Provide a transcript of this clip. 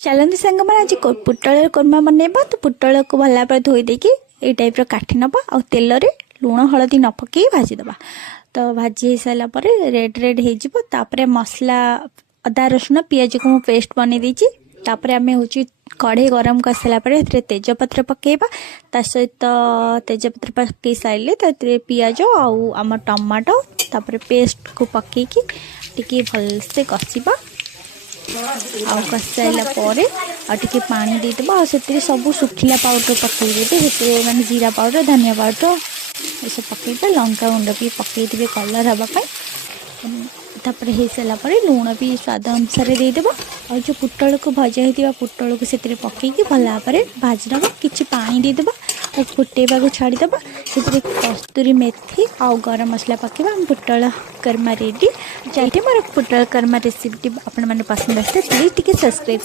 चलती सांग मैंने आज पुटल कोरमा बनइबा। तो पुटल को भल भाव धोई देकी ये टाइप काटी नवा आ तेल रे लुण हलदी न पकई भाजीदबा। तो भाजी सारापर रेड रेड हो मसला अदा रसुण पियाज को मु पेस्ट बन देची। तापर आम हूँ कढ़ई गरम कर सारापर तेजपत्र पकेबा। ता सहित तेजपत्र पकई सारे पियाज आम टमाटो तापर पेस्ट को पकईकी टिके भलसे कषिबा। आउ कषाइला टिके पानी देदेबा और से सब सुखिला पाउडर पकईदे से माने जीरा पाउडर धनिया पाउडर ये सब पकईबे। लंका गुंड भी पकईदे कलर हाँपाई। तापर हो सारापर लुण भी स्वाद अनुसार देदेबा। और जो पुटल को भजा होता पुटल को से पकईकी भल भाव भाजी नवा। कि पानी देदेबा और फुटेबा को छाड़ीदेबा। से कस्तूरी मेथी आउ गरम मसला पकेबा। पुटल कर्मा रेडी। चाहिए मोर पुटल कर्मा रेसिपी आपण मैंने पसंद आए प्लीज टिके सब्सक्राइब।